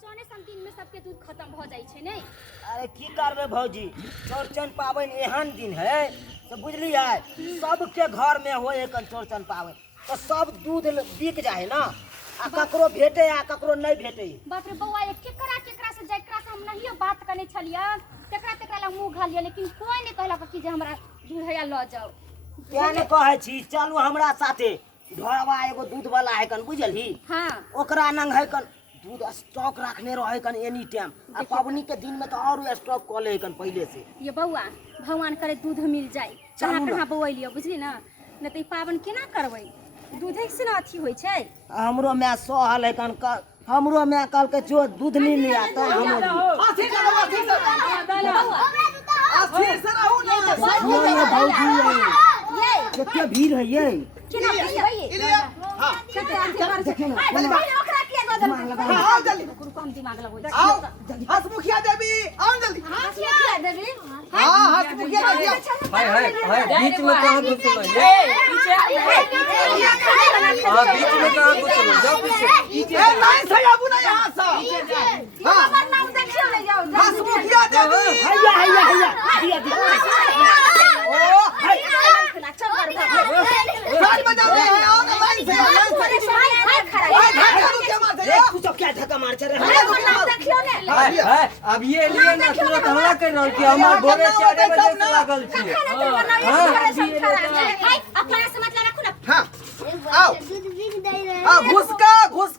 चौने सम दिन में सबके दूध खत्म हो जाई छे नहीं। अरे की करबे भौजी, चौरचन पावन एहन दिन है तो बुझलिए सबके घर में हो एक चौरचन पावन तो सब दूध बिक जाए ना, आ ककरो भेटे आ ककरो नहीं भेटे। बाप रे बउआ ये केकरा से जेकरा से हम नहीं बात करने छलिया तेकरा ला मुंह घालिया, लेकिन कोई नहीं कहला कि जे हमरा दूध हैया ल जाओ। क्या ने कहै छी चलू हमरा साथे, ढोरवा एगो दूध वाला है कन बुझलही। हां ओकरा नंग है कन दूध स्टॉक रखने रहे कन एनी टाइम, आ पबनी के दिन में तो और स्टॉक क ले कन पहले से। ये बउआ भगवान करे दूध मिल जाए, कहां बउलियो बुझली ना, न त ई पावन केना करबै, दूधे से न अथी होय छै। हमरो में सहल है कन हमरो में कल के जो दूध नहीं लिया तो हम कितने भीड़ है ये केना भइए हां कम दिमाग लगो आओ हसमुखिया देवी आओ जल्दी। हसमुखिया देवी हां हसमुखिया देवी हाय बीच में कहां घुसलो ये हां बीच में कहां घुसलो जाओ पीछे ए नहीं सयाबू ना यहां से। हां हमर नाम देखियो ले जाओ हसमुखिया देवी हैया हैया हैया दिया दिया ओ चल साथ में जाओ आओ ना लाइन से हाय खड़ा धक्का दो क्या मारते ए तू सब क्या धक्का मार चल रहा हमर नाम देखियो ने हाय अब ये लिए ना तुरंत हमला कर रहल कि हमार बोरे 4 बजे से लागल छी। अपना से मतलब रखो ना। हां आओ हां घुसका कुमार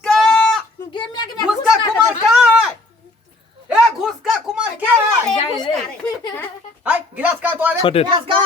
का है ए घुसका कुमार क्या है। हाय गिलास का तो आ रे गिलास का